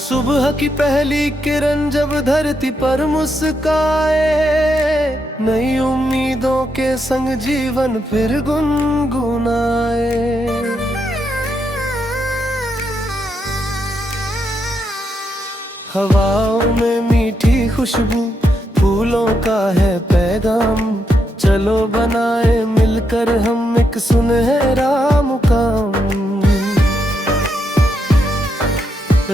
सुबह की पहली किरण जब धरती पर मुस्काए, नई उम्मीदों के संग जीवन फिर गुनगुनाए। हवाओं में मीठी खुशबू, फूलों का है पैगाम, चलो बनाए मिलकर हम एक सुनहरा मुकाम।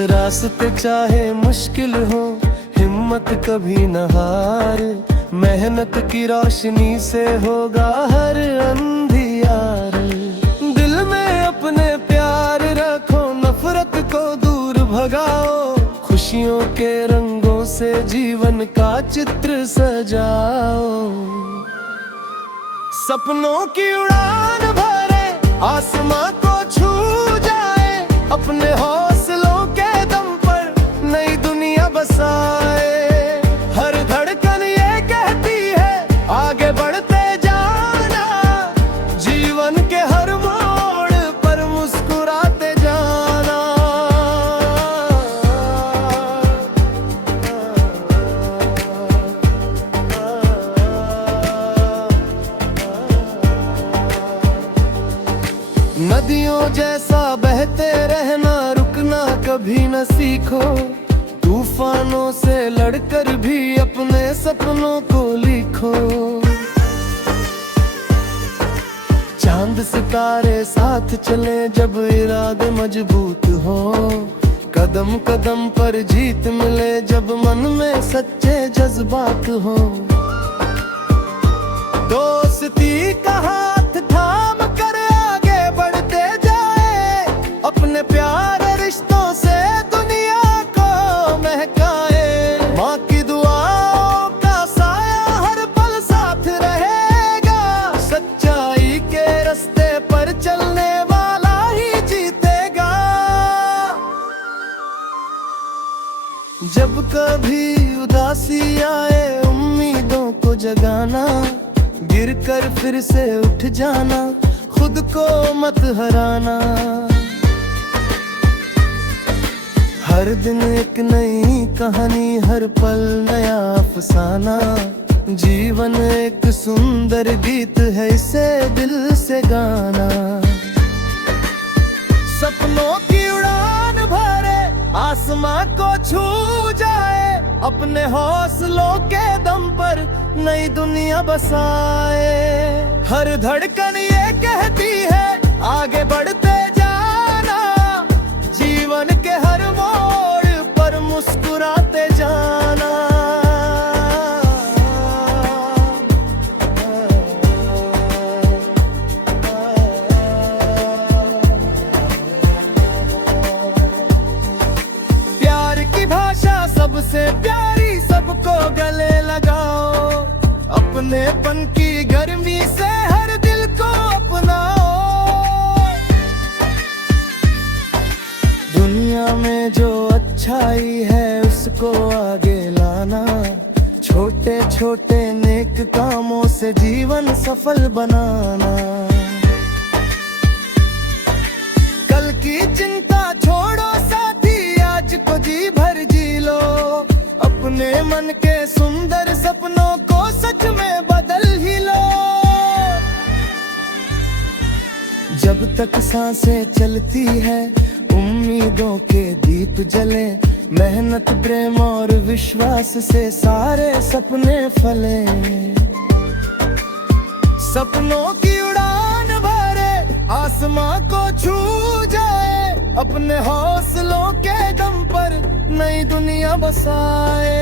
रास्ते चाहे मुश्किल हो, हिम्मत कभी न हार, मेहनत की रोशनी से होगा हर अंधियार। दिल में अपने प्यार रखो, नफरत को दूर भगाओ, खुशियों के रंगों से जीवन का चित्र सजाओ। सपनों की उड़ान भरे, आसमां को छू जाए, अपने हौसलों के दम पर नई दुनिया बसाए। हर धड़कन ये कहती है आगे बढ़ते जाना, जीवन के हर मोड़ पर मुस्कुराते जाना। नदियों जैसा बहते रहना, रुकना कभी न सीखो, तूफानों से लड़कर भी अपने सपनों को लिखो। चांद सितारे साथ चले जब इरादे मजबूत हो, कदम कदम पर जीत मिले जब मन में सच्चे जज्बात हो। दोस्ती का हाथ थाम कर आगे बढ़ते जाए, अपने प्यारे रिश्तों से दुनिया को महकाए। माँ की दुआओं का साया हर पल साथ रहेगा, सच्चाई के रास्ते पर चलने वाला ही जीतेगा। जब कभी उदासी आए, उम्मीदों को जगाना, गिरकर फिर से उठ जाना, खुद को मत हराना। हर दिन एक नई कहानी, हर पल नया अफसाना, जीवन एक सुंदर गीत है, इसे दिल से गाना। सपनों की उड़ान भरे, आसमां को छू जाए, अपने हौसलों के दम पर नई दुनिया बसाए। हर धड़कन ये कहती है आगे बढ़ते जाना, जीवन के हर मोड़ पर मुस्कुराते जाना। प्यार की भाषा सबसे प्यारी, सबको गले लगाओ, अपनेपन की गर्मी से हर दिल को अपनाओ। दुनिया में जो अच्छाई है उसको आगे लाना, छोटे छोटे नेक कामों से जीवन सफल बनाना। कल की चिंता छोड़ो साथी, आज को जी भर जी लो, अपने मन के सुंदर सपनों को सच में बदल ही लो। जब तक सांसें चलती है, उम्मीदों के दीप जले, मेहनत प्रेम और विश्वास से सारे सपने फले। सपनों की उड़ान भरे, आसमां को छू जाए, अपने हौसलों के दम पर नई दुनिया बसाए।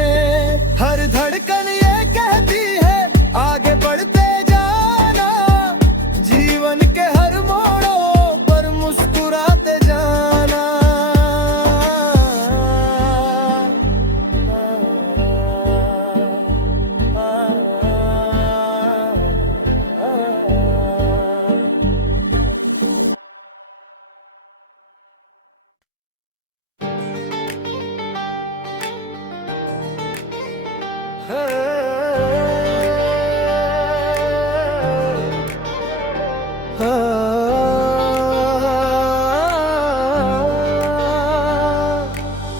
हर धड़कन ये कहती है आगे बढ़ते जाना, जीवन के हर मोड़ों पर मुस्कुराते जाना।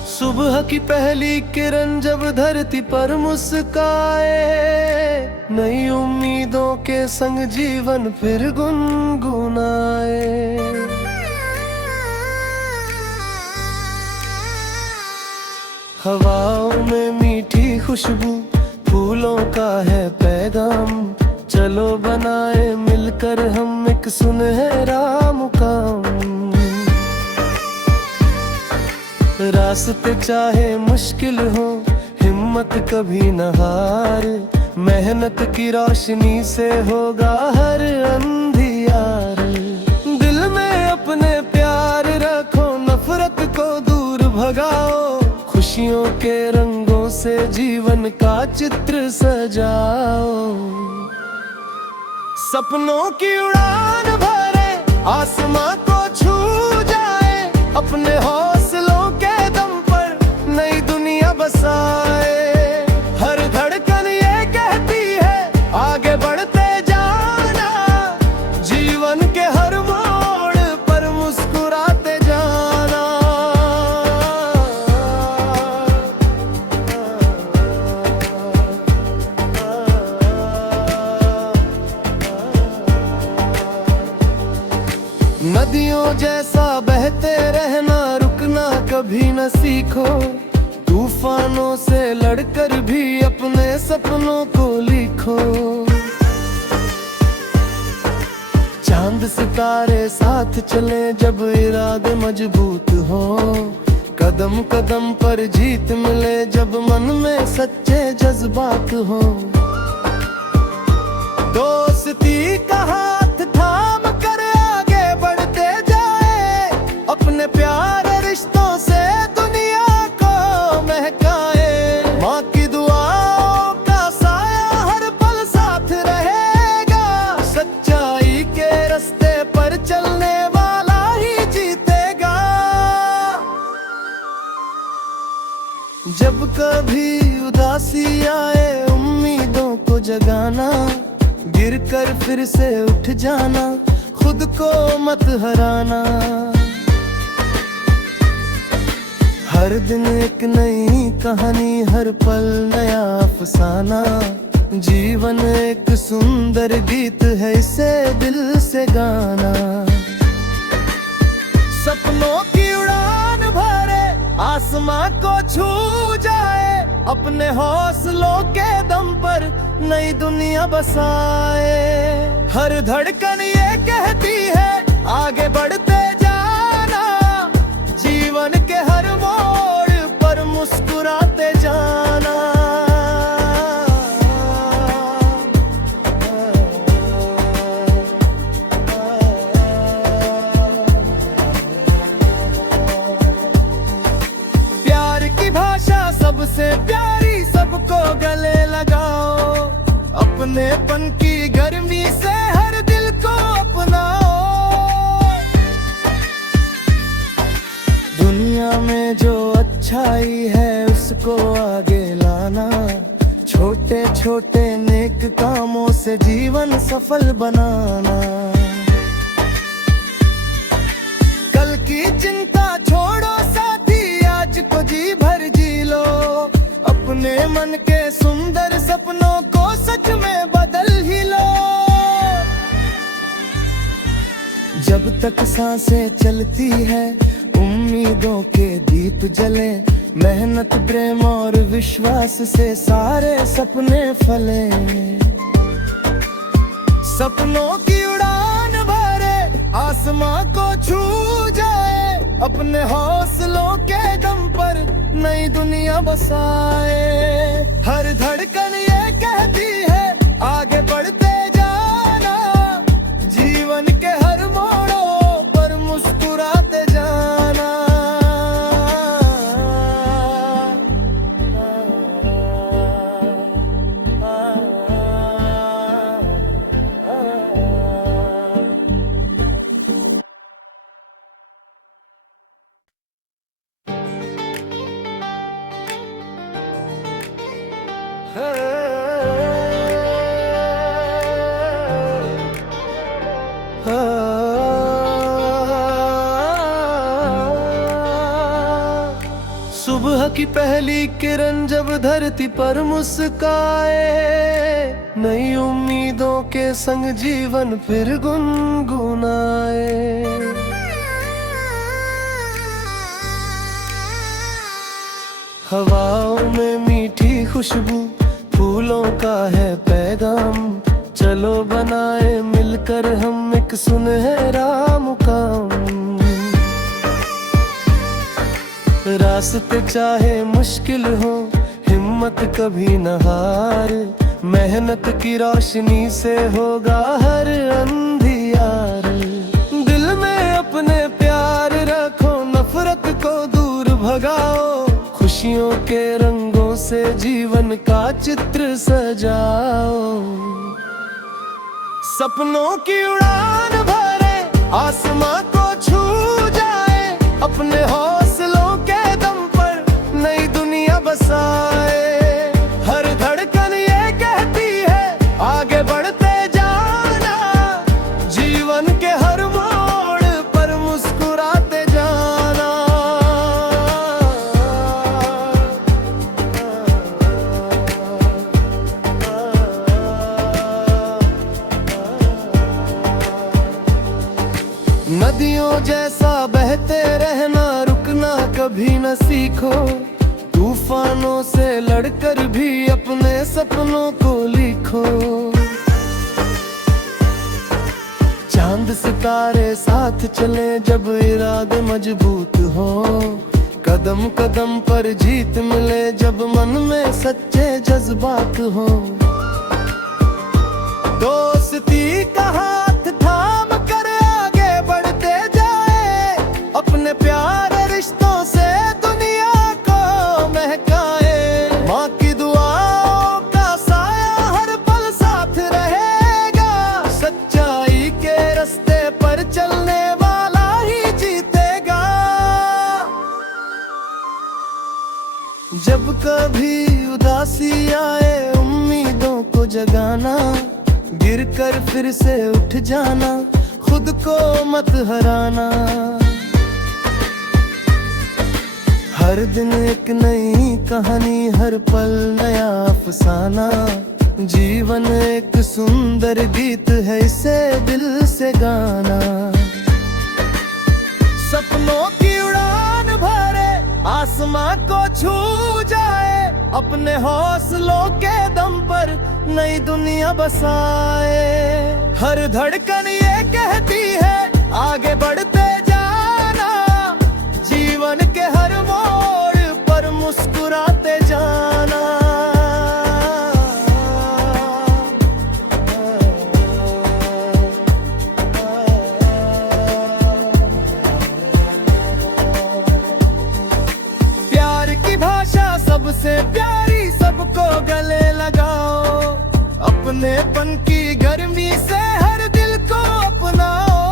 सुबह की पहली किरण जब धरती पर मुस्काए, नई उम्मीदों के संग जीवन फिर गुनगुनाए। हवाओं में मीठी खुशबू, फूलों का है पैगाम, चलो बनाए मिलकर हम एक सुनहरा मुकाम। रास्ते चाहे मुश्किल हो, हिम्मत कभी न हार, मेहनत की रोशनी से होगा हर अंधियार। दिल में अपने प्यार रखो, नफरत को दूर भगाओ, खुशियों के रंगों से जीवन का चित्र सजाओ। सपनों की उड़ान भरे, आसमां को छू जाए, अपने हौसलों के दम पर नई दुनिया बसाए। हर धड़कन ये कहती है आगे बढ़ते जाना, जीवन के हर मोड़ पर मुस्कुराते जाना। नदियों जैसा बहते रहना, रुकना कभी न सीखो, तूफानों से लड़कर भी अपने सपनों को लिखो। चांद सितारे साथ चले जब इरादे मजबूत हो, कदम कदम पर जीत मिले जब मन में सच्चे जज्बात हो। दोस्ती का हाथ थाम कर आगे बढ़ते जाए, अपने प्यारे रिश्तों से दुनिया को महकाए। माँ की दुआओं का साया हर पल साथ रहेगा, सच्चाई के रास्ते पर चलने वाला ही जीतेगा। जब कभी उदासी आए, उम्मीदों को जगाना, गिर कर फिर से उठ जाना, खुद को मत हराना। हर दिन एक नई कहानी, हर पल नया अफसाना, जीवन एक सुंदर गीत है, इसे दिल से गाना। सपनों की उड़ान भरे, आसमां को छू जाए, अपने हौसलों के दम पर नई दुनिया बसाए। हर धड़कन ये कहती है आगे बढ़ते जाना, जीवन के हर मोड़ पर मुस्कुराते जाना। प्यार की भाषा सबसे प्यारी, सबको गले लगाओ, अपनेपन की गर्मी से हर दिल को अपनाओ। दुनिया में जो अच्छाई है उसको आगे लाना, छोटे छोटे नेक कामों से जीवन सफल बनाना। कल की चिंता छोड़ो साथी, आज को जी भर जी लो, अपने मन के सुंदर सपनों को सच में बदल ही लो। जब तक सांसें चलती है, उम्मीदों के दीप जले, मेहनत प्रेम और विश्वास से सारे सपने फले। सपनों की उड़ान भरे, आसमां को छू जाए, अपने हौसलों के दम पर नई दुनिया बसाए। हर धड़कन ये कहती है आगे बढ़ते जाना, जीवन के हर मोड़ों पर मुस्कुराते जाना। सुबह की पहली किरण जब धरती पर मुस्काए, नई उम्मीदों के संग जीवन फिर गुनगुनाए। हवाओं में मीठी खुशबू, फूलों का है पैगाम, चलो बनाए मिलकर हम एक सुनहरा मुकाम। रास्ते चाहे मुश्किल हो, हिम्मत कभी न हार, मेहनत की रोशनी से होगा हर अंधियार। दिल में अपने प्यार रखो, नफरत को दूर भगाओ, खुशियों के रंगों से जीवन का चित्र सजाओ। सपनों की उड़ान भरे, आसमां को छू जाए, अपने हौसलों के दम पर नई दुनिया बसाए। हर धड़कन ये कहती है आगे बढ़ते जाना, जीवन के हर मोड़ पर मुस्कुराते जाना। नदियों जैसा बहते रहना, रुकना कभी न सीखो, तूफानों से लड़कर भी अपने सपनों को लिखो। चांद सितारे साथ चले जब इरादे मजबूत हो, कदम कदम पर जीत मिले जब मन में सच्चे जज्बात हो। दोस्ती का हाथ थाम कर आगे बढ़ते जाए, अपने प्यारे रिश्तों से दुनिया को महकाए। माँ की दुआओं का साया हर पल साथ रहेगा, सच्चाई के रास्ते पर चलने वाला ही जीतेगा। जब कभी उदासी आए, उम्मीदों को जगाना, गिरकर फिर से उठ जाना, खुद को मत हराना। हर दिन एक नई कहानी, हर पल नया अफसाना, जीवन एक सुंदर गीत है, इसे दिल से गाना। सपनों की उड़ान भरे, आसमां को छू जाए, अपने हौसलों के दम पर नई दुनिया बसाए। हर धड़कन ये कहती है आगे बढ़ते जाना, जीवन के हर मोड़ पर मुस्कुराते जाना। प्यार की भाषा सबसे प्यारी, सबको गले लगाओ, अपनेपन की गर्मी से हर दिल को अपनाओ।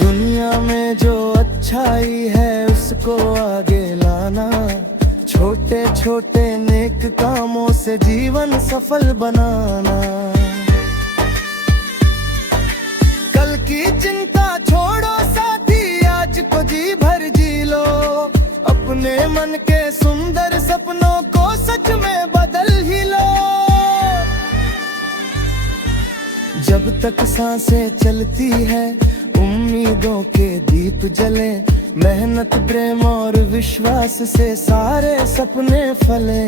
दुनिया में जो अच्छाई है उसको आगे लाना, छोटे छोटे नेक कामों से जीवन सफल बनाना। कल की चिंता छोड़ो साथी, आज को जी भर जी लो, अपने मन के सुंदर सपनों को सच में बदल ही लो। जब तक सांसें चलती है, उम्मीदों के दीप जले, मेहनत प्रेम और विश्वास से सारे सपने फले।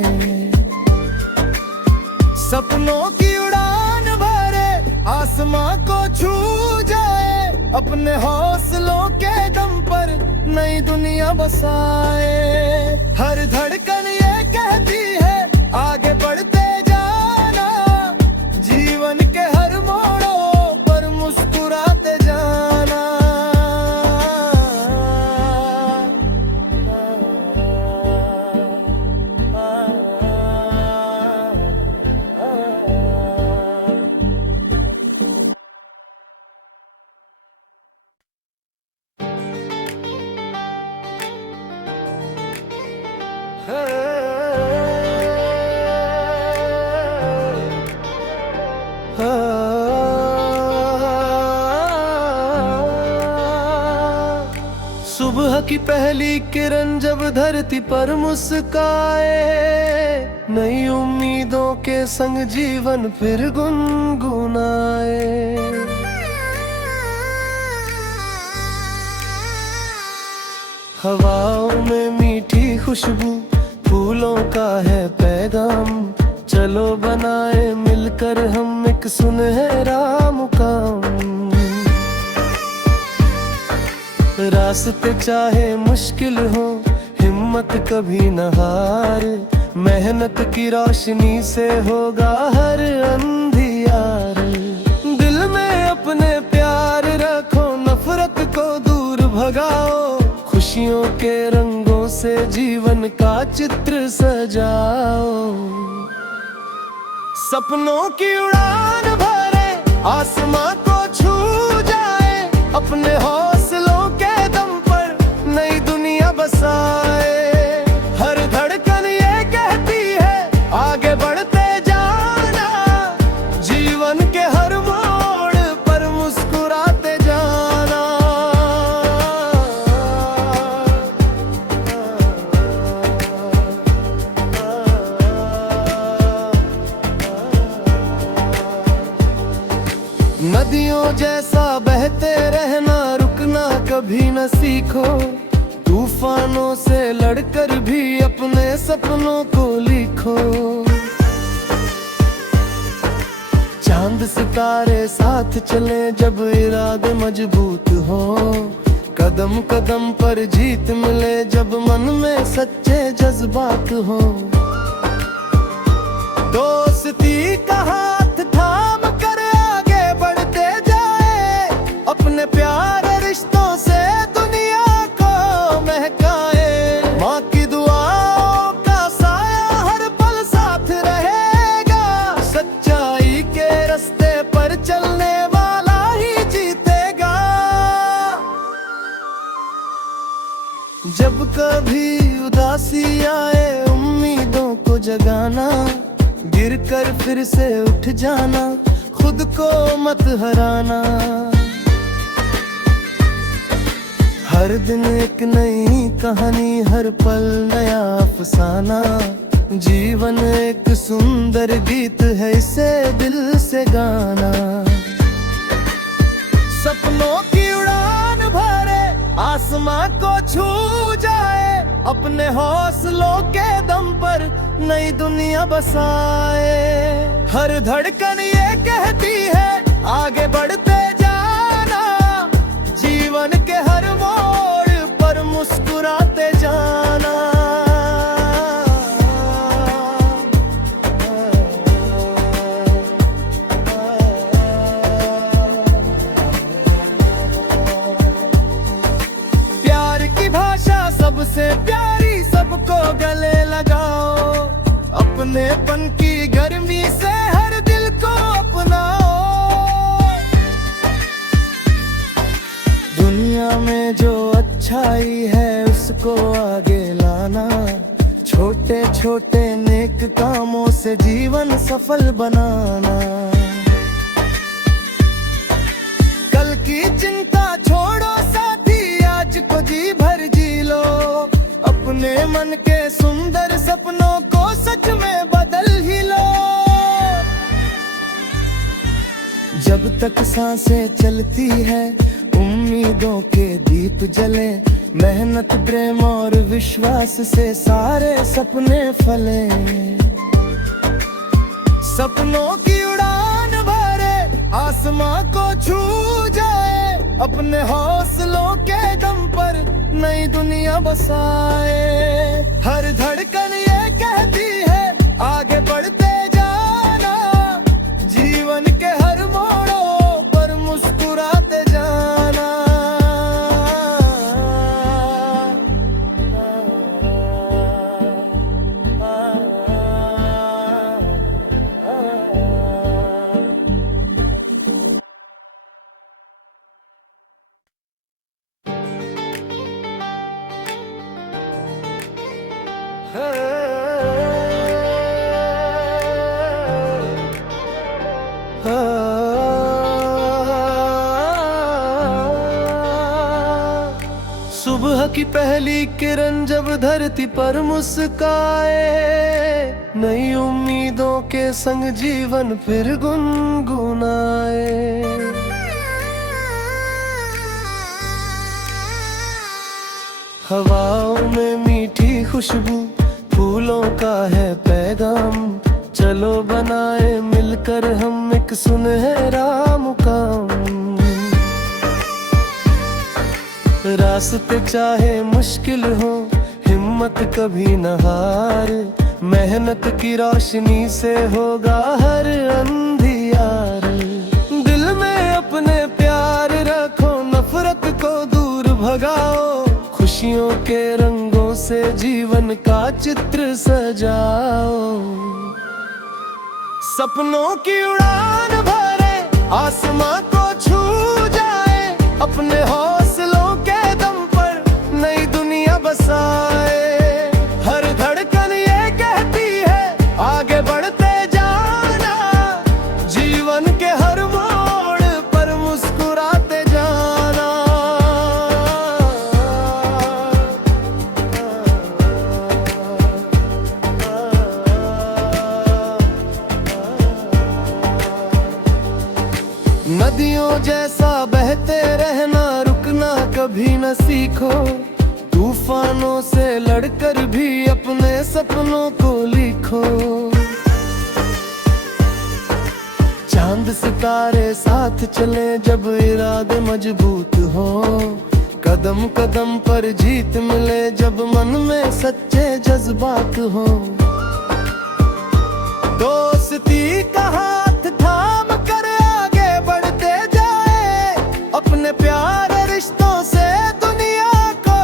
सपनों की उड़ान भरे, आसमां को छू जाए, अपने हौसलों के दम पर नई दुनिया बसाए। हर धड़कन ये कहती है आगे बढ़ते जाना, जीवन के हर मोड़ों पर मुस्कुराते जाना। सुबह की पहली किरण जब धरती पर मुस्काए, नई उम्मीदों के संग जीवन फिर गुनगुनाए। हवाओं में मीठी खुशबू, फूलों का है पैगाम, चलो बनाए मिलकर हम एक सुनहरा मुकाम। रास्ते चाहे मुश्किल हो, हिम्मत कभी न हार, मेहनत की रोशनी से होगा हर अंधियार। दिल में अपने प्यार रखो, नफरत को दूर भगाओ, खुशियों के रंगों से जीवन का चित्र सजाओ। सपनों की उड़ान भरे, आसमां को छू जाए, अपने हौसलों के दम पर नई दुनिया बसाए। हर धड़कन ये कहती है आगे बढ़ते जाना, जीवन के हर मोड़ पर मुस्कुराते जाना। नदियों जैसा बहते रहना, रुकना कभी न सीखो, तूफानों से लड़कर भी अपने सपनों को लिखो। चांद सितारे साथ चले जब इरादे मजबूत हो, कदम कदम पर जीत मिले जब मन में सच्चे जज्बात हो। दोस्ती का हाथ थाम कर आगे बढ़ते जाए, अपने प्यारे रिश्तों से दुनिया को महकाए। माँ की दुआओं का साया हर पल साथ रहेगा, सच्चाई के रास्ते पर चलने वाला ही जीतेगा। जब कभी उदासी आए, उम्मीदों को जगाना, गिरकर फिर से उठ जाना, खुद को मत हराना। हर दिन एक नई कहानी, हर पल नया अफसाना, जीवन एक सुंदर गीत है, इसे दिल से गाना। सपनों की उड़ान भरे, आसमां को छू जाए, अपने हौसलों के दम पर नई दुनिया बसाए। हर धड़कन ये कहती है आगे बढ़ते जाना, जीवन के हर मोड़ पर मुस्कुराते जाना। प्यार की भाषा सबसे प्यारी, सबको गले लगाओ, अपनेपन की गर्मी से हर दिल को अपनाओ। दुनिया में जो अच्छाई है उसको आगे लाना, छोटे छोटे नेक कामों से जीवन सफल बनाना। कल की चिंता छोड़ो साथी, आज को जी भर जी लो, अपने मन के सुंदर सपनों को सच में बदल ही लो। जब तक सांसें चलती है, उम्मीदों के दीप जले, मेहनत प्रेम और विश्वास से सारे सपने फले। सपनों की उड़ान भरे, आसमां को छू जाए, अपने हौसलों के दम पर नई दुनिया बसाए। हर धड़कन ये कहती है आगे बढ़ते जाना, जीवन के हर मोड़ों पर मुस्कुराते जाना। सुबह की पहली किरण जब धरती पर मुस्काए, नई उम्मीदों के संग जीवन फिर गुनगुनाए। हवाओं में मीठी खुशबू, फूलों का है पैगाम, चलो बनाए मिलकर हम एक सुनहरा मुकाम। रास्ते चाहे मुश्किल हो, हिम्मत कभी न हार, मेहनत की रोशनी से होगा हर अंधियार। दिल में अपने प्यार रखो, नफरत को दूर भगाओ, खुशियों के रंगों से जीवन का चित्र सजाओ। सपनों की उड़ान भरे, आसमां को छू जाए, अपने हौसलों के दम पर नई दुनिया बसाए। हर धड़कन ये कहती है आगे बढ़ते जाना, जीवन के हर मोड़ पर मुस्कुराते जाना। नदियों जैसा बहते रहना, रुकना कभी न सीखो, तूफानों से लड़कर भी अपने सपनों को लिखो। चांद सितारे साथ चले जब इरादे मजबूत हो, कदम कदम पर जीत मिले जब मन में सच्चे जज्बात हो। दोस्ती का हाथ थाम कर आगे बढ़ते जाए, अपने प्यारे रिश्तों से दुनिया को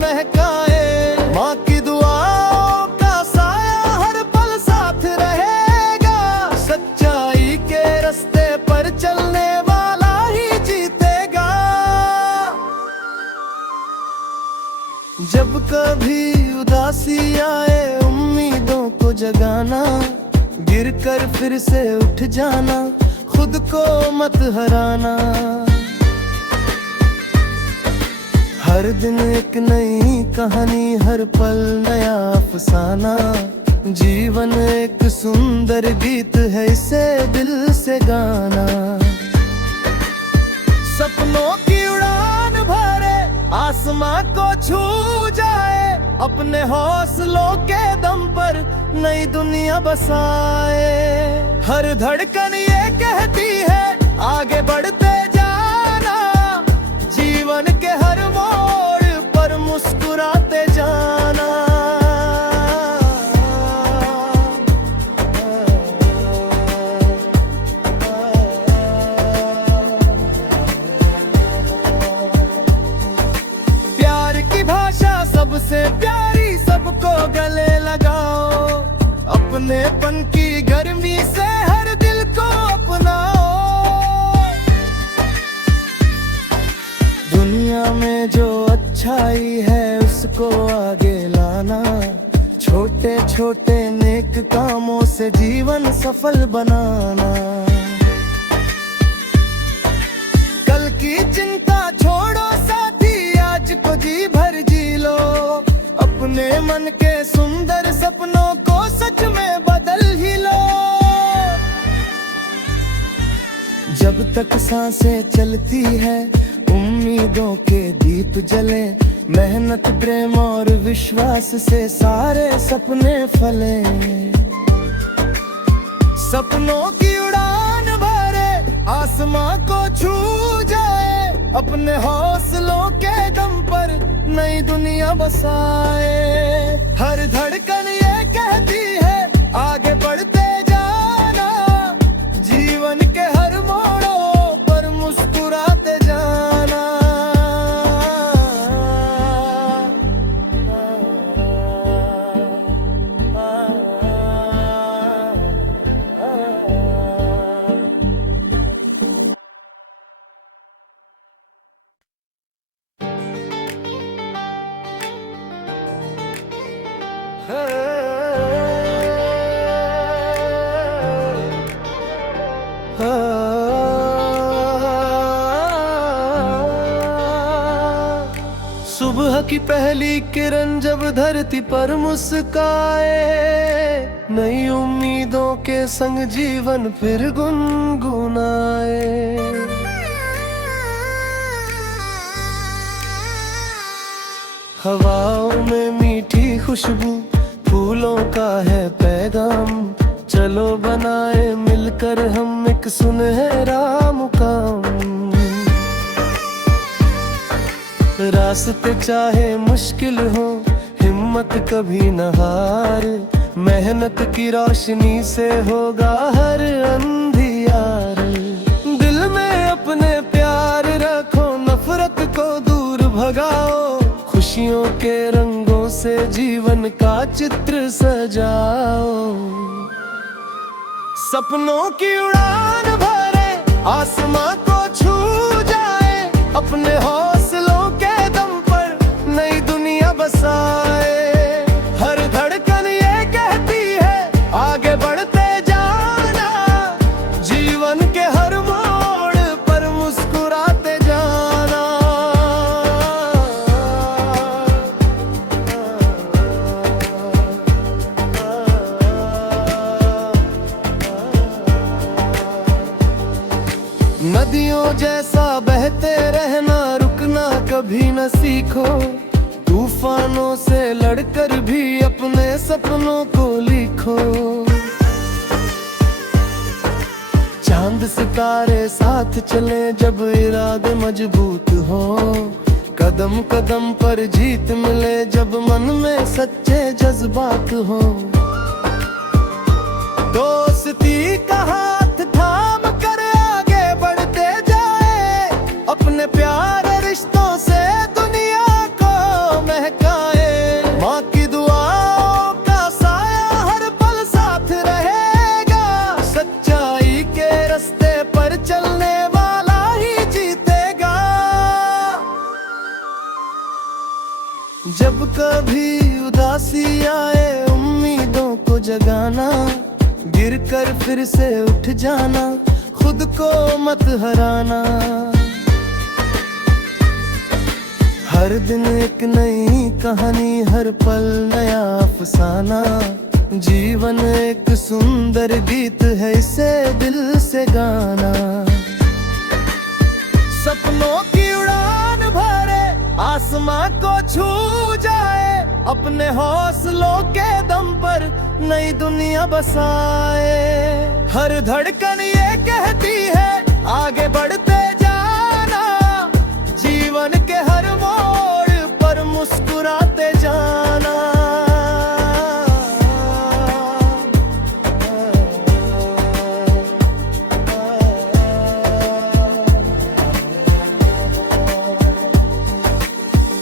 महकाए। माँ की दुआओं का साया हर पल साथ रहेगा, सच्चाई के रास्ते पर चलने वाला ही जीतेगा। जब कभी उदासी आए, उम्मीदों को जगाना, गिरकर फिर से उठ जाना, खुद को मत हराना। हर दिन एक नई कहानी, हर पल नया अफसाना, जीवन एक सुंदर गीत है, इसे दिल से गाना। सपनों की उड़ान भरे, आसमां को छू जाए, अपने हौसलों के दम पर नई दुनिया बसाए। हर धड़कन ये कहती है आगे बढ़ते जाना, जीवन के हर मोड़ पर मुस्कुराते जाना। प्यार की भाषा सबसे प्यारी, सबको गले लगाओ, अपनेपन की गर्मी से हर दिल को अपनाओ। दुनिया में जो अच्छाई है उसको आगे लाना, छोटे छोटे नेक कामों से जीवन सफल बनाना। कल की चिंता छोड़ो साथी, आज को जी भर जी लो, अपने मन के सुंदर सपनों को सच में बदल ही लो। जब तक सांसें चलती है, उम्मीदों के दीप जले, मेहनत प्रेम और विश्वास से सारे सपने फले। सपनों की उड़ान भरे, आसमां को छू जाए, अपने हौसलों के दम पर नई दुनिया बसाए। हर धड़कन ये कहती है आगे बढ़ते जाना, जीवन के हर मोड़ों पर मुस्कुराते जाना। सुबह की पहली किरण जब धरती पर मुस्काए, नई उम्मीदों के संग जीवन फिर गुनगुनाए। हवाओं में मीठी खुशबू, फूलों का है पैगाम, चलो बनाए मिलकर हम एक सुनहरा मुकाम। रास्ते चाहे मुश्किल हो, हिम्मत कभी न हार, मेहनत की रोशनी से होगा हर अंधियार। दिल में अपने प्यार रखो, नफरत को दूर भगाओ, खुशियों के रंगों से जीवन का चित्र सजाओ। सपनों की उड़ान भरे, आसमां को छू जाए, अपने हौसलों के दम पर नई दुनिया बसाए। हर धड़कन ये कहती है आगे बढ़ते जाना, जीवन के हर मोड़ पर मुस्कुराते जाना। नदियों जैसा बहते रहना, रुकना कभी न सीखो, तूफानों से लड़कर भी अपने सपनों को लिखो। चांद सितारे साथ चले जब इरादे मजबूत हो, कदम कदम पर जीत मिले जब मन में सच्चे जज्बात हो। दोस्ती का हाथ थाम कर आगे बढ़ते जाए, अपने प्यारे रिश्तों से दुनिया को महकाए। माँ की दुआओं का साया हर पल साथ रहेगा, सच्चाई के रास्ते पर चलने वाला ही जीतेगा। जब कभी उदासी आए, उम्मीदों को जगाना, गिरकर फिर से उठ जाना, खुद को मत हराना। हर दिन एक नई कहानी, हर पल नया अफसाना, जीवन एक सुंदर गीत है, इसे दिल से गाना। सपनों की उड़ान भरे, आसमां को छू जाए, अपने हौसलों के दम पर नई दुनिया बसाए। हर धड़कन ये कहती है आगे बढ़ते जाना, जीवन के हर मोड़ पर मुस्कुराते जाना।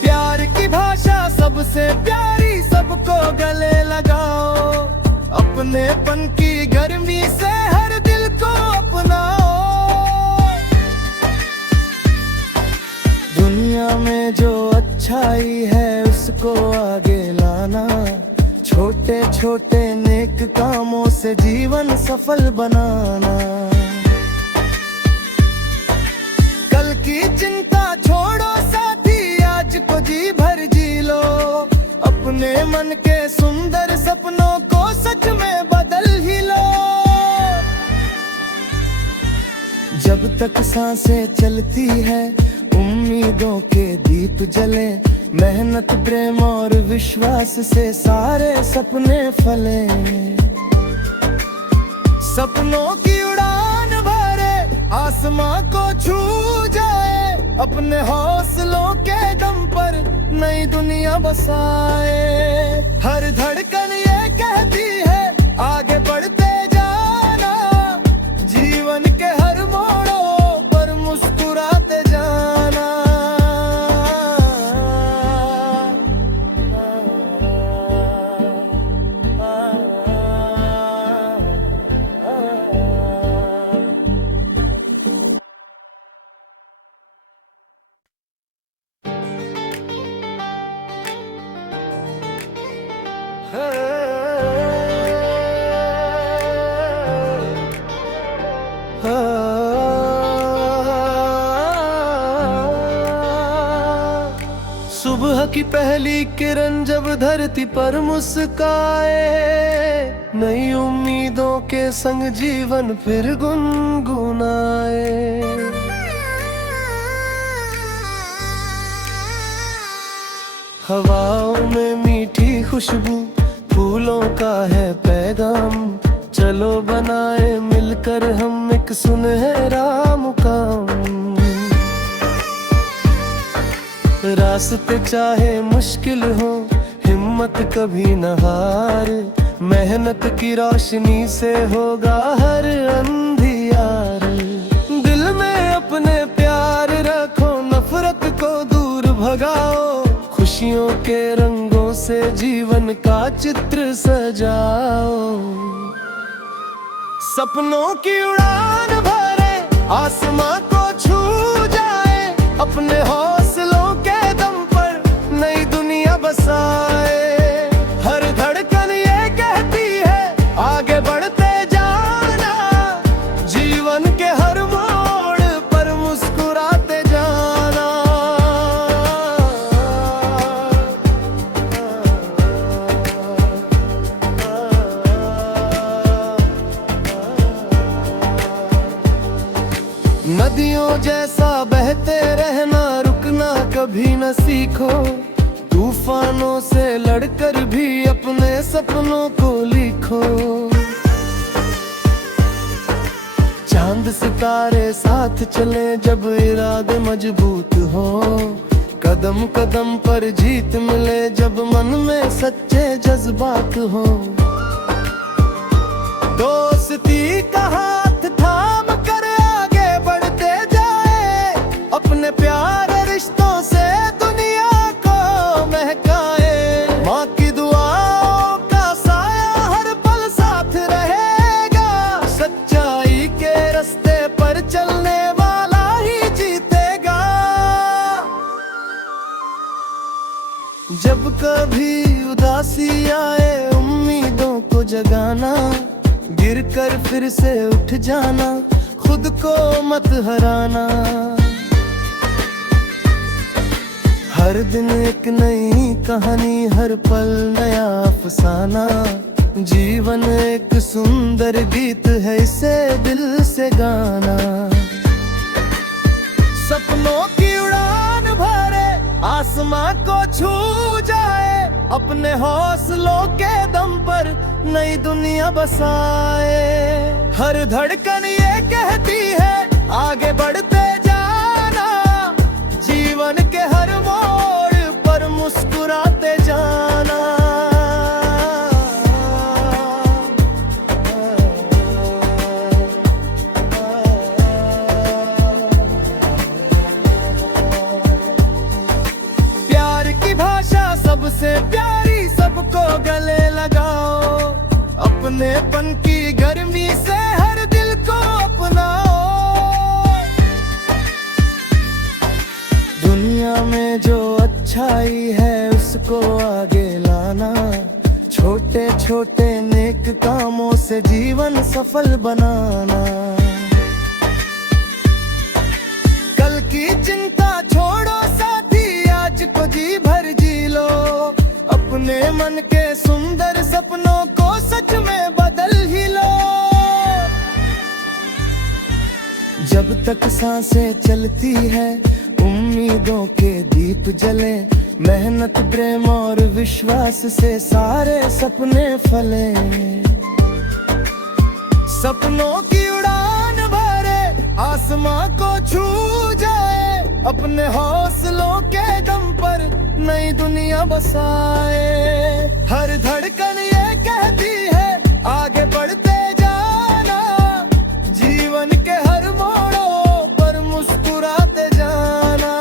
प्यार की भाषा सबसे प्यारी, सबको गले लगाओ, अपनेपन की गर्मी से हर दिल को अपनाओ। दुनिया में जो अच्छाई है उसको आगे लाना, छोटे छोटे नेक कामों से जीवन सफल बनाना। कल की चिंता छोड़ो साथी, आज को जी भर जी लो, अपने मन के सुंदर सपनों को सच में बदल ही लो। जब तक सांसें चलती है, उम्मीदों के दीप जले, मेहनत प्रेम और विश्वास से सारे सपने फले। सपनों की उड़ान भरे, आसमां को छू जाए, अपने हौसलों के दम पर नई दुनिया बसाए। हर धड़कन ये कहती है आगे बढ़ते जाना, जीवन के हर मोड़ों पर मुस्कुराते जाना। सुबह की पहली किरण जब धरती पर मुस्काए, नई उम्मीदों के संग जीवन फिर गुनगुनाए। हवाओं में मीठी खुशबू, फूलों का है पैगाम, चलो बनाए मिलकर हम एक सुनहरा मुकाम। रास्ते चाहे मुश्किल हो, हिम्मत कभी न हार, मेहनत की रोशनी से होगा हर अंधियार। दिल में अपने प्यार रखो, नफरत को दूर भगाओ, खुशियों के रंगों से जीवन का चित्र सजाओ। सपनों की उड़ान भरे, आसमां को छू जाए, अपने हौसलों के दम पर नई दुनिया बसाए। हर धड़कन ये कहती है आगे बढ़ते जाना, जीवन के हर मोड़ पर मुस्कुराते जाना। नदियों जैसा बहते रहना, रुकना कभी न सीखो, तूफानों से लड़कर भी अपने सपनों को लिखो। चांद सितारे साथ चले जब इरादे मजबूत हो, कदम कदम पर जीत मिले जब मन में सच्चे जज्बात हो। दोस्ती का हाथ थाम कर आगे बढ़ते जाए, अपने प्यारे रिश्तों से दुनिया को महकाए। माँ की दुआओं का साया हर पल साथ रहेगा, सच्चाई के रास्ते पर चलने वाला ही जीतेगा। जब कभी उदासी आए, उम्मीदों को जगाना, गिर कर फिर से उठ जाना, खुद को मत हराना। हर दिन एक नई कहानी, हर पल नया अफसाना, जीवन एक सुंदर गीत है, इसे दिल से गाना। सपनों की उड़ान भरे, आसमां को छू जाए, अपने हौसलों के दम पर नई दुनिया बसाए। हर धड़कन ये कहती है आगे बढ़ते जाना, जीवन के हर मोड़ पर मुस्कुराते जाना। प्यार की भाषा सबसे प्यारी, सबको गले लगाओ, अपनेपन की गर्मी से हर दिल को अपनाओ। दुनिया में जो अच्छाई है उसको आगे लाना, छोटे छोटे नेक कामों से जीवन सफल बनाना। कल की चिंता छोड़ो साथी, आज को जी भर जी लो, अपने मन के सुंदर सपनों को सच में बदल ही लो। जब तक सांसें चलती है, उम्मीदों के दीप जले, मेहनत प्रेम और विश्वास से सारे सपने फले। सपनों की उड़ान भरे, आसमां को छू जाए, अपने हौसलों के दम पर नई दुनिया बसाए। हर धड़कन ये कहती है आगे बढ़ते जाना, जीवन के हर मोड़ों पर मुस्कुराते जाना।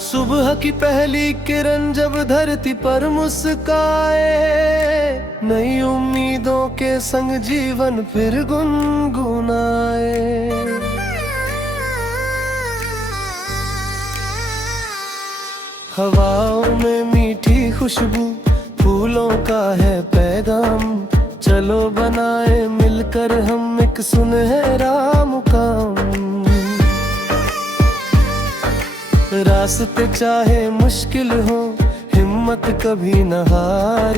सुबह की पहली किरण जब धरती पर मुस्काए, नई उम्मीदों के संग जीवन फिर गुनगुनाए। हवाओं में मीठी खुशबू, फूलों का है पैगाम, चलो बनाए मिलकर हम एक सुनहरा मुकाम। रास्ते चाहे मुश्किल हो, हिम्मत कभी न हार,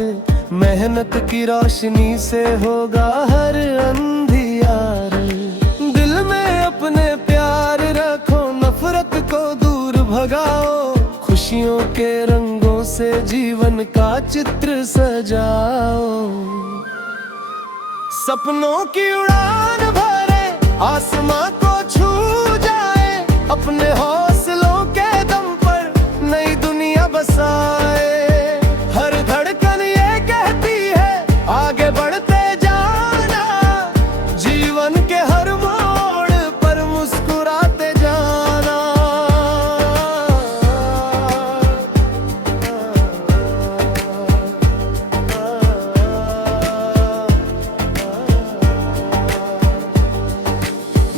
मेहनत की रोशनी से होगा हर अंधियार। दिल में अपने प्यार रखो, नफरत को दूर भगाओ, खुशियों के रंगों से जीवन का चित्र सजाओ। सपनों की उड़ान भरे, आसमां को छू जाए, अपने हौसलों के दम पर नई दुनिया बसाए। हर धड़कन ये कहती है आगे बढ़ते जाना, जीवन के हर मोड़ पर मुस्कुराते जाना।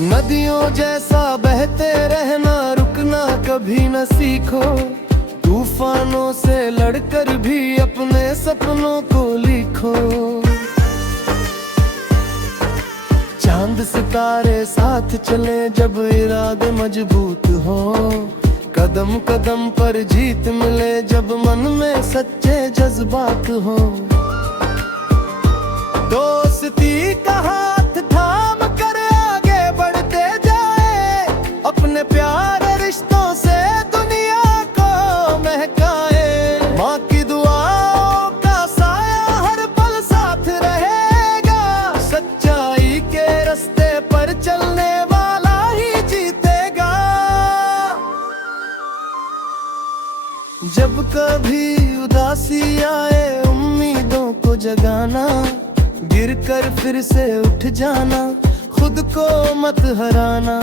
नदियों जैसा बहते रहना, रुकना कभी न सीखो, तूफानों से लड़कर भी अपने सपनों को लिखो। चांद सितारे साथ चले जब इरादे मजबूत हो, कदम कदम पर जीत मिले जब मन में सच्चे जज्बात हो। दोस्ती का हाथ थाम कर आगे बढ़ते जाए, अपने प्यारे रिश्तों से दुनिया को महकाए। माँ की दुआओं का साया हर पल साथ रहेगा, सच्चाई के रास्ते पर चलने वाला ही जीतेगा। जब कभी उदासी आए, उम्मीदों को जगाना, गिरकर फिर से उठ जाना, खुद को मत हराना।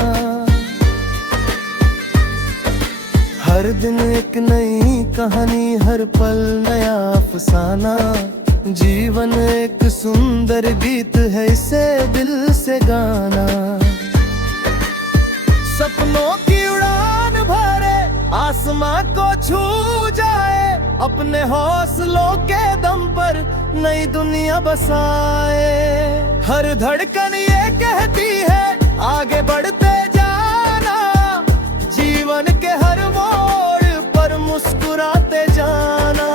हर दिन एक नई कहानी, हर पल नया अफसाना, जीवन एक सुंदर गीत है, इसे दिल से गाना। सपनों की उड़ान भरे, आसमां को छू जाए, अपने हौसलों के दम पर नई दुनिया बसाए। हर धड़कन ये कहती है आगे बढ़ते जाना, जीवन के हर मोड़ पर मुस्कुराते जाना।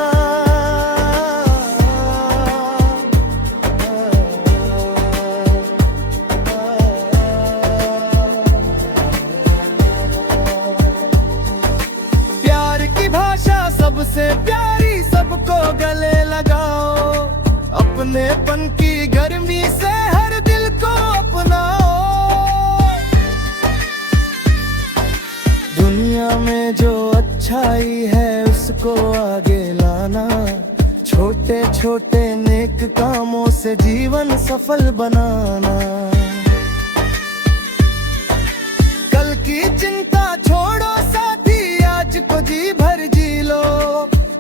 प्यार की भाषा सबसे प्यारी, सबको गले लगाओ, अपनेपन की गर्मी से हर दिल को अपनाओ। दुनिया में जो अच्छाई है उसको आगे लाना, छोटे छोटे नेक कामों से जीवन सफल बनाना। कल की चिंता छोड़ो साथी, आज को जी भर जी लो,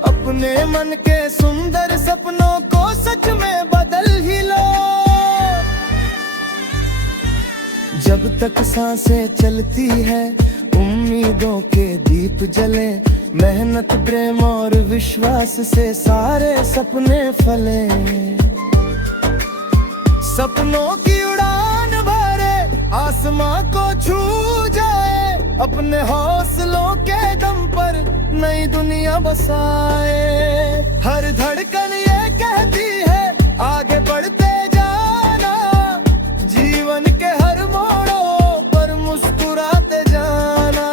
अपने मन के सुंदर सपनों को सच में बदल ही लो। जब तक सांसें चलती है, उम्मीदों के दीप जले, मेहनत प्रेम और विश्वास से सारे सपने फले। सपनों की उड़ान भरे, आसमां को छू जाए, अपने हौसलों के दम पर नई दुनिया बसाए। हर धड़कन ये कहती है आगे बढ़ते जाना, जीवन के हर मोड़ों पर मुस्कुराते जाना।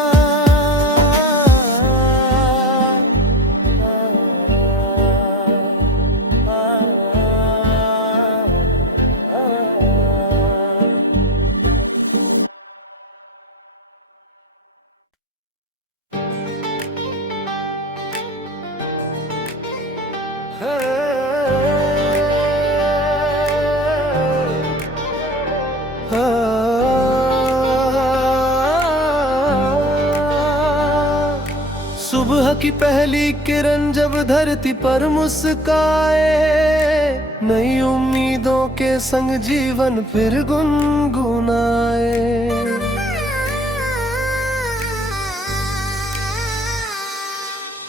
सुबह की पहली किरण जब धरती पर मुस्काए, नई उम्मीदों के संग जीवन फिर गुनगुनाए।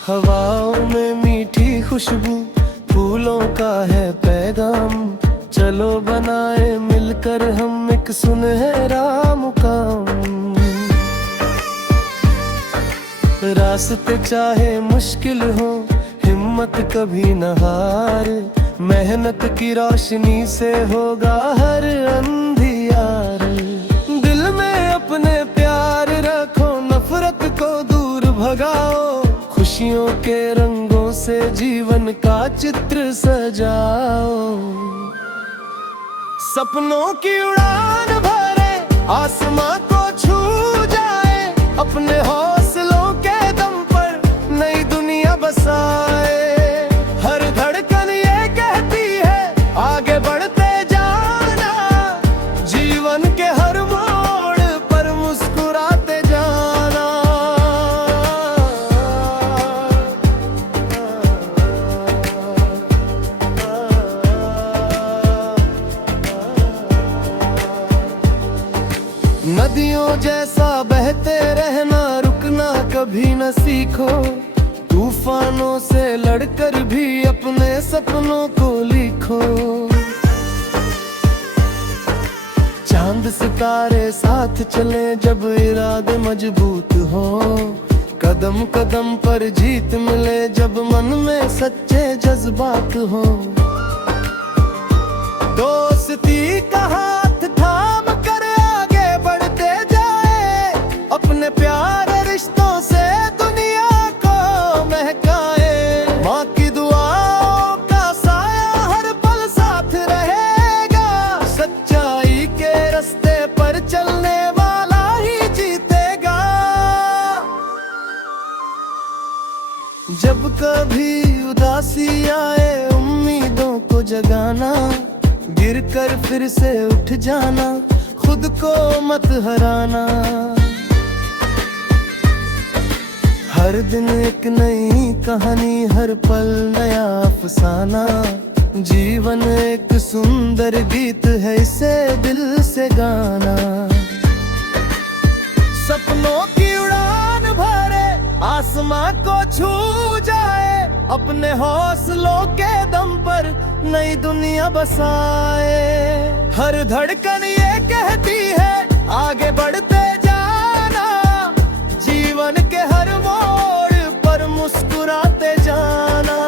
हवाओं में मीठी खुशबू, फूलों का है पैगाम, चलो बनाए मिलकर हम एक सुनहरा मुकाम। रास्ते चाहे मुश्किल हो, हिम्मत कभी न हार, मेहनत की रोशनी से होगा हर अंधियार। दिल में अपने प्यार रखो, नफरत को दूर भगाओ, खुशियों के रंगों से जीवन का चित्र सजाओ। सपनों की उड़ान भरे, आसमां को छू जाए, अपने हौसलों के दम पर नई दुनिया बसाए। हर धड़कन ये कहती है आगे बढ़ते जाना, जीवन के हर मोड़ पर मुस्कुराते जाना। नदियों जैसा बहते रहना, रुकना कभी न सीखो, तूफानों से लड़कर भी अपने सपनों को लिखो। चांद सितारे साथ चले जब इरादे मजबूत हो, कदम कदम पर जीत मिले जब मन में सच्चे जज्बात हो। दोस्ती का हाथ थाम कर आगे बढ़ते जाए, अपने प्यारे रिश्तों से दुनिया को महकाए। माँ की दुआओं का साया हर पल साथ रहेगा, सच्चाई के रास्ते पर चलने वाला ही जीतेगा। जब कभी उदासी आए, उम्मीदों को जगाना, गिरकर फिर से उठ जाना, खुद को मत हराना। हर दिन एक नई कहानी, हर पल नया अफसाना, जीवन एक सुंदर गीत है, इसे दिल से गाना। सपनों की उड़ान भरे, आसमां को छू जाए, अपने हौसलों के दम पर नई दुनिया बसाए। हर धड़कन ये कहती है आगे बढ़ते जाना, जीवन के हर मोड़ पर मुस्कुराते जाना।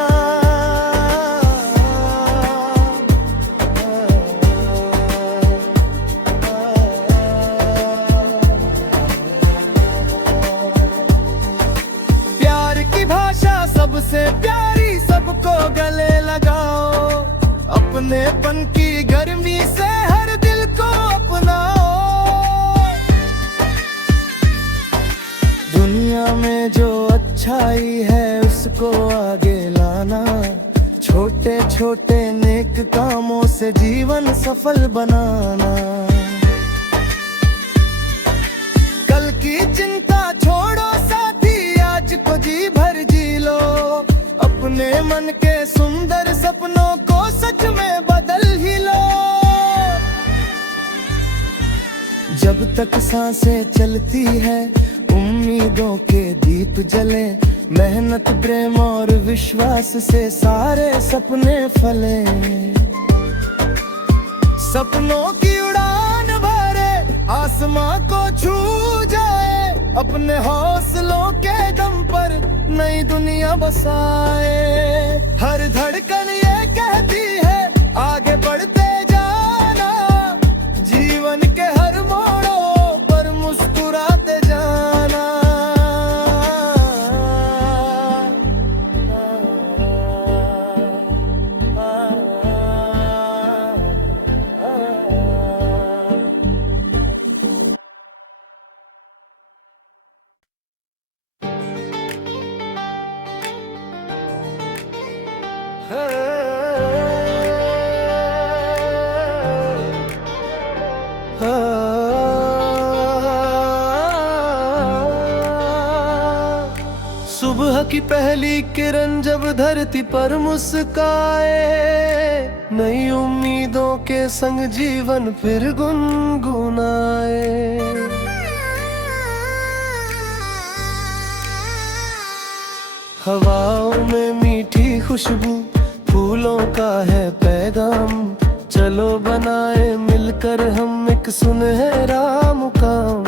प्यार की भाषा सबसे प्यारी, सबको गले लगाओ, अपनेपन की गर्मी से हर दिल को अपनाओ। दुनिया में जो अच्छाई है उसको आगे लाना, छोटे छोटे नेक कामों से जीवन सफल बनाना। कल की चिंता छोड़ो साथी, आज को जी भर जी लो, अपने मन के सुंदर सपनों को सच में बदल ही लो। जब तक सांसें चलती है, उम्मीदों के दीप जले, मेहनत प्रेम और विश्वास से सारे सपने फले। सपनों की उड़ान भरे, आसमां को छू जाए, अपने हौसलों के दम पर नई दुनिया बसाए। हर धड़कन ये कहती है आगे बढ़ते जाना, जीवन के हर मोड़ों पर मुस्कुराते जाना। सुबह की पहली किरण जब धरती पर मुस्काए, नई उम्मीदों के संग जीवन फिर गुनगुनाए। हवाओं में मीठी खुशबू, फूलों का है पैगाम, चलो बनाए मिलकर हम एक सुनहरा मुकाम।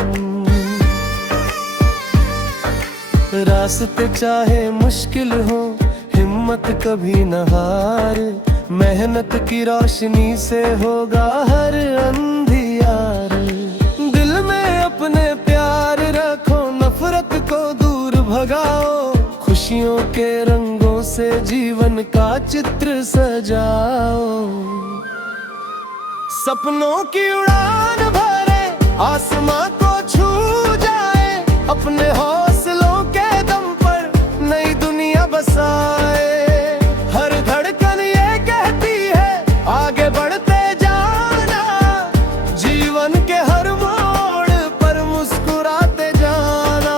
रास्ते चाहे मुश्किल हो, हिम्मत कभी न हार, मेहनत की रोशनी से होगा हर अंधियार। दिल में अपने प्यार रखो, नफरत को दूर भगाओ, खुशियों के रंगों से जीवन का चित्र सजाओ। सपनों की उड़ान भरे, आसमां को छू जाए, अपने हौसलों के दम पर नई दुनिया बसाए। हर धड़कन ये कहती है आगे बढ़ते जाना, जीवन के हर मोड़ पर मुस्कुराते जाना।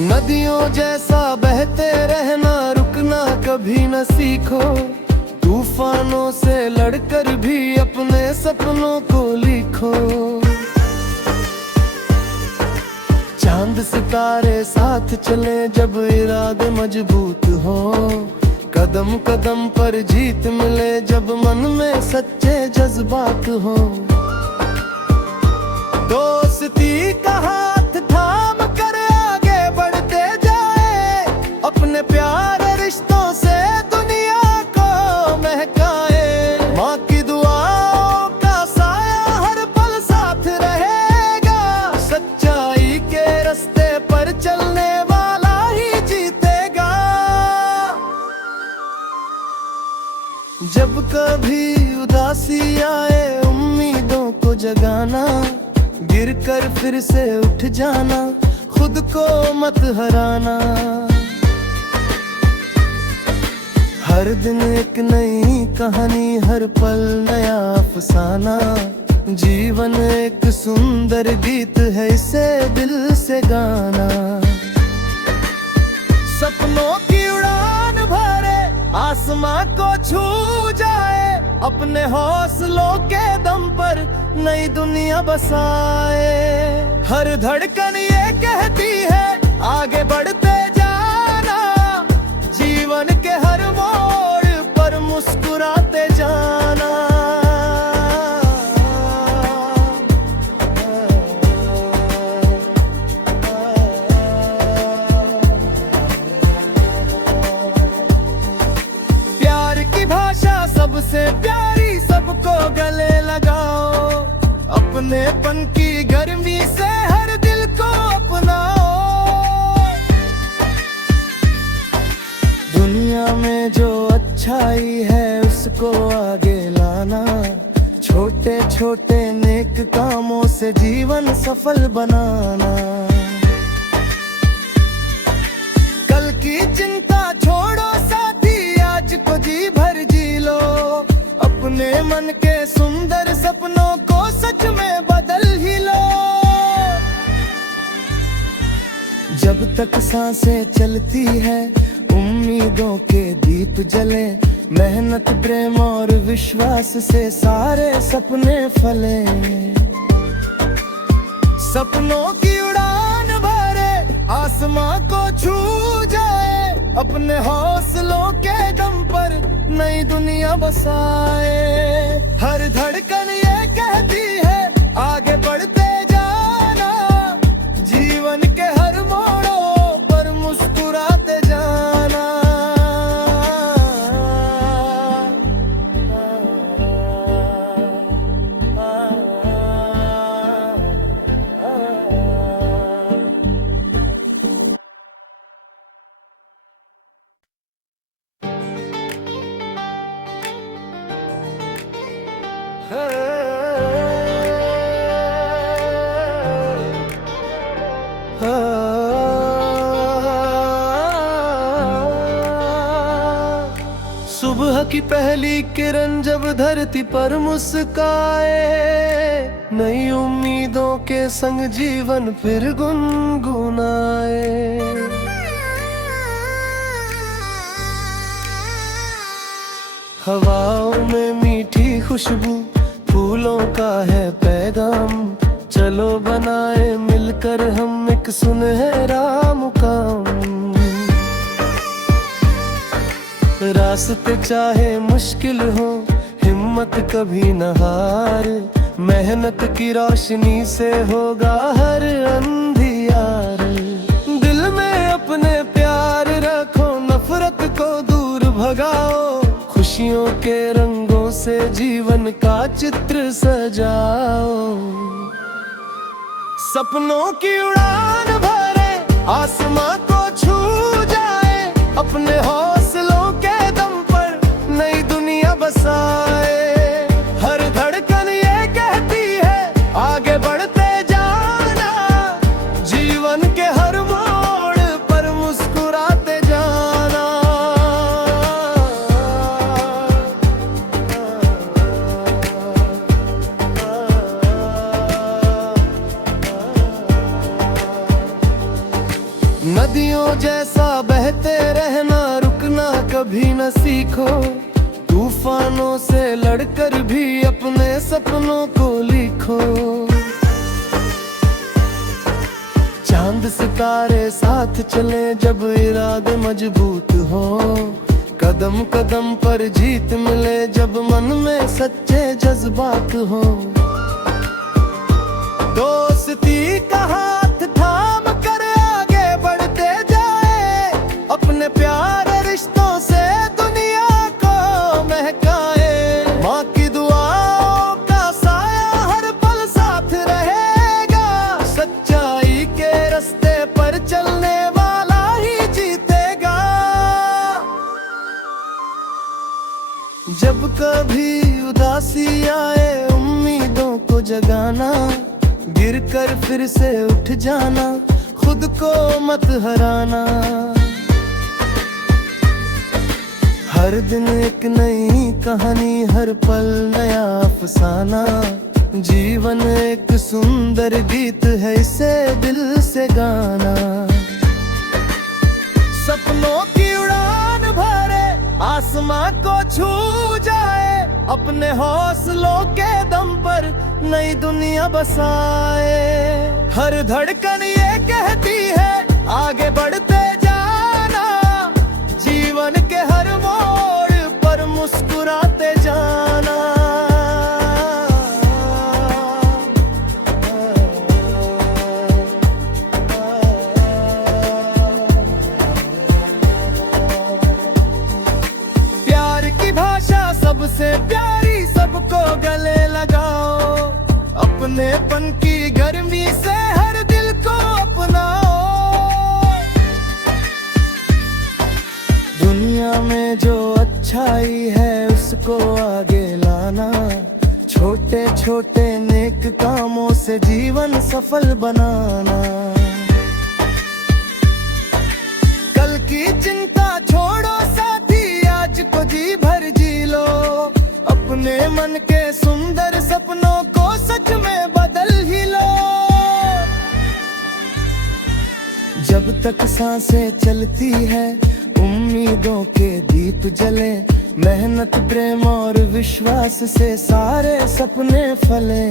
नदियों जैसा बहते रहना, रुकना कभी न सीखो, तूफानों से लड़कर भी अपने सपनों को लिखो। चांद सितारे साथ चले जब इरादे मजबूत हो, कदम कदम पर जीत मिले जब मन में सच्चे जज्बात हो। दोस्ती का हाथ थाम कर आगे बढ़ते जाए, अपने प्यारे रिश्तों से दुनिया को महकाए। माँ की दुआओं का साया हर पल साथ रहेगा, सच्चाई के रास्ते पर चलने वाला ही जीतेगा। जब कभी उदासी आए, उम्मीदों को जगाना, गिर कर फिर से उठ जाना, खुद को मत हराना। हर दिन एक नई कहानी, हर पल नया अफसाना, जीवन एक सुंदर गीत है, इसे दिल से गाना। सपनों की उड़ान भरे, आसमां को छू जाए, अपने हौसलों के दम पर नई दुनिया बसाए। हर धड़कन ये कहती है आगे बढ़ते जाना, जीवन के हर मोड़ पर मुस्कुराते जाना। प्यार की भाषा सबसे प्यारी, सबको गले लगाओ, अपनेपन की गर्मी से हर दिल को अपनाओ। दुनिया में जो अच्छाई है उसको आगे लाना, छोटे छोटे नेक कामों से जीवन सफल बनाना। कल की चिंता छोड़ो साथी, आज को जी भर जी लो, अपने मन के सुंदर सपनों को सच में बदल ही लो। जब तक सांसें चलती है, उम्मीदों के दीप जले, मेहनत प्रेम और विश्वास से सारे सपने फले। सपनों की उड़ान भरे, आसमां को छू जाए, अपने हौसलों के दम पर नई दुनिया बसाए। हर धड़कन ये कहती है आगे बढ़ते जाना, जीवन के हर मोड़ों पर मुस्कुराते जाना। सुबह की पहली किरण जब धरती पर मुस्काए, नई उम्मीदों के संग जीवन फिर गुनगुनाए। हवाओं में मीठी खुशबू, फूलों का है पैगाम, चलो बनाए मिलकर हम एक सुनहरा मुकाम। रास्ते चाहे मुश्किल हो, हिम्मत कभी न हार, मेहनत की रोशनी से होगा हर अंधियार। दिल में अपने प्यार रखो, नफरत को दूर भगाओ, खुशियों के रंगों से जीवन का चित्र सजाओ। सपनों की उड़ान भरे, आसमां को छू जाए, अपने हौसलों के दम पर नई दुनिया बसाए। हर धड़कन ये कहती है आगे बढ़ते जाना, जीवन के हर मोड़ पर मुस्कुराते जाना। नदियों जैसा बहते रहना, रुकना कभी न सीखो, तूफानों से लड़कर भी अपने सपनों को लिखो। चांद सितारे साथ चले जब इरादे मजबूत हो, कदम कदम पर जीत मिले जब मन में सच्चे जज्बात हो। दोस्ती का हाथ थाम कर आगे बढ़ते जाए, अपने प्यारे रिश्तों से दुनिया को महकाए। माँ की दुआओं का साया हर पल साथ रहेगा, सच्चाई के रास्ते पर चलने वाला ही जीतेगा। जब कभी उदासी आए, उम्मीदों को जगाना, गिर कर फिर से उठ जाना, खुद को मत हराना। हर दिन एक नई कहानी, हर पल नया अफसाना, जीवन एक सुंदर गीत है, इसे दिल से गाना। सपनों की उड़ान भरे, आसमां को छू जाए, अपने हौसलों के दम पर नई दुनिया बसाए। हर धड़कन ये कहती है आगे बढ़ते जाना, जीवन के हर मोड़ पर मुस्कुराते जाना। प्यार की भाषा सबसे प्यारी, सबको गले लगाओ, अपनेपन की गर्मी से हर दिल को अपनाओ। दुनिया में जो अच्छाई है उसको आगे लाना, छोटे छोटे नेक कामों से जीवन सफल बनाना। कल की चिंता छोड़ो साथी, आज को जी भर जी लो, अपने मन के सुंदर सपनों को सच में बदल ही लो। जब तक सांसें चलती है, उम्मीदों के दीप जले, मेहनत प्रेम और विश्वास से सारे सपने फले।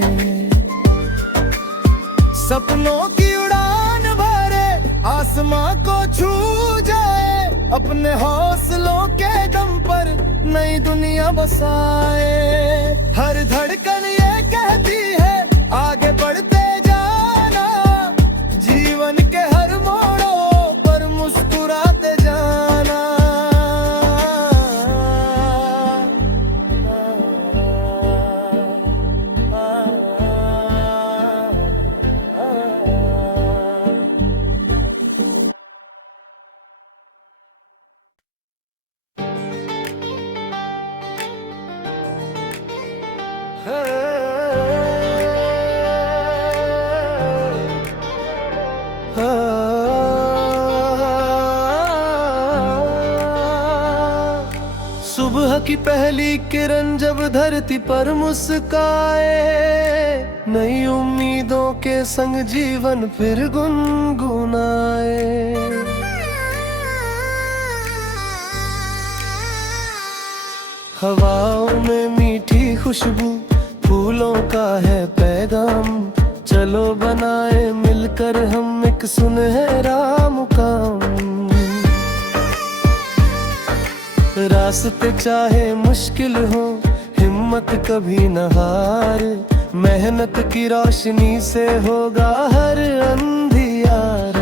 सपनों की उड़ान भरे, आसमां को छू जाए, अपने हौसलों के दम पर नई दुनिया बसाए। हर धड़कन ये कहती है आगे बढ़ते जाना, जीवन के हर मोड़ों पर मुस्कुराते जाना। सुबह की पहली किरण जब धरती पर मुस्काए, नई उम्मीदों के संग जीवन फिर गुनगुनाए। हवाओं में मीठी खुशबू, फूलों का है पैगाम, चलो बनाए मिलकर हम एक सुनहरा मुकाम। रास्ते चाहे मुश्किल हो, हिम्मत कभी न हार, मेहनत की रोशनी से होगा हर अंधियार।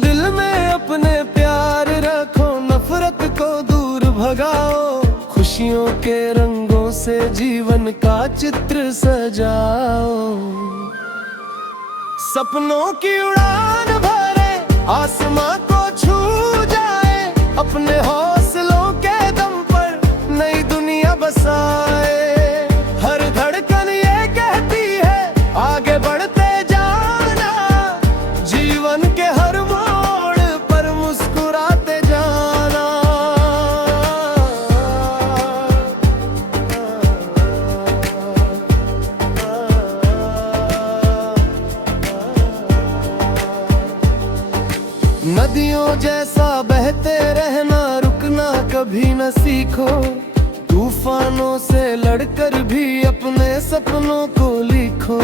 दिल में अपने प्यार रखो, नफरत को दूर भगाओ, खुशियों के रंगों से जीवन का चित्र सजाओ। सपनों की उड़ान भरे, आसमां को छू जाए, अपने हौसलों के दम पर नई दुनिया बसाए। हर धड़कन ये कहती है आगे बढ़ते जाना, जीवन के हर मोड़ पर मुस्कुराते जाना। नदियों जैसा बहते रहना, रुकना कभी न सीखो, तूफानों से लड़कर भी अपने सपनों को लिखो।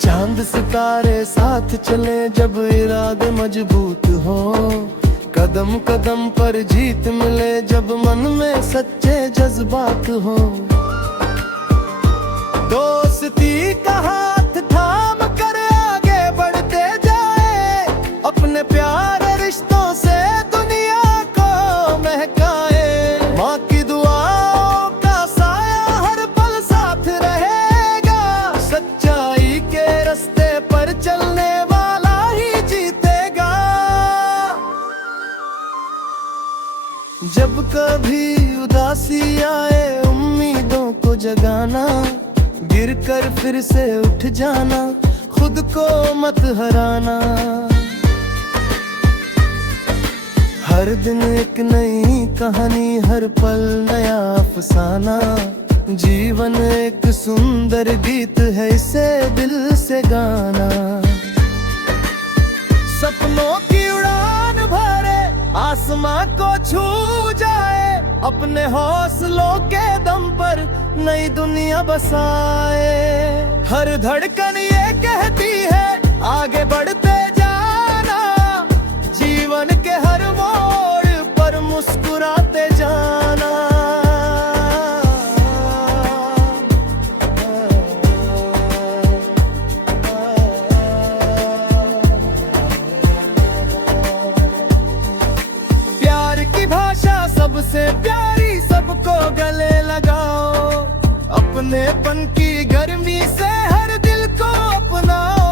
चांद सितारे साथ चले जब इरादे मजबूत हो, कदम कदम पर जीत मिले जब मन में सच्चे जज्बात हो। दोस्ती का हाथ थाम कर आगे बढ़ते जाए, अपने प्यारे रिश्तों से दुनिया को महकाए। माँ की दुआओं का साया हर पल साथ रहेगा, सच्चाई के रास्ते पर चलने वाला ही जीतेगा। जब कभी उदासी आए, उम्मीदों को जगाना, गिरकर फिर से उठ जाना, खुद को मत हराना। हर दिन एक नई कहानी, हर पल नया अफसाना, जीवन एक सुंदर गीत है, इसे दिल से गाना। सपनों की उड़ान भरे, आसमां को छू जाए, अपने हौसलों के दम पर नई दुनिया बसाए। हर धड़कन ये कहती है आगे बढ़ते जाना, जीवन के हर मोड़ पर मुस्कुराते जाना। प्यार की भाषा सबसे प्यारी, सबको गले लगाओ, अपनेपन की गर्मी से हर दिल को अपनाओ।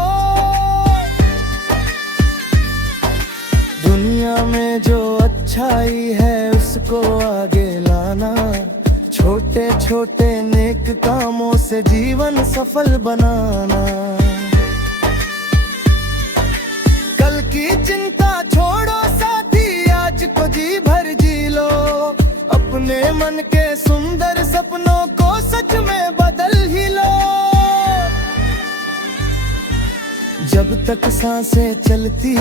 दुनिया में जो अच्छाई है उसको आगे लाना, छोटे छोटे नेक कामों से जीवन सफल बनाना। कल की चिंता छोड़ो साथी, आज को जी भर जी लो, अपने मन के सुंदर सपनों को सच में बदल ही लो। जब तक सांसें चलती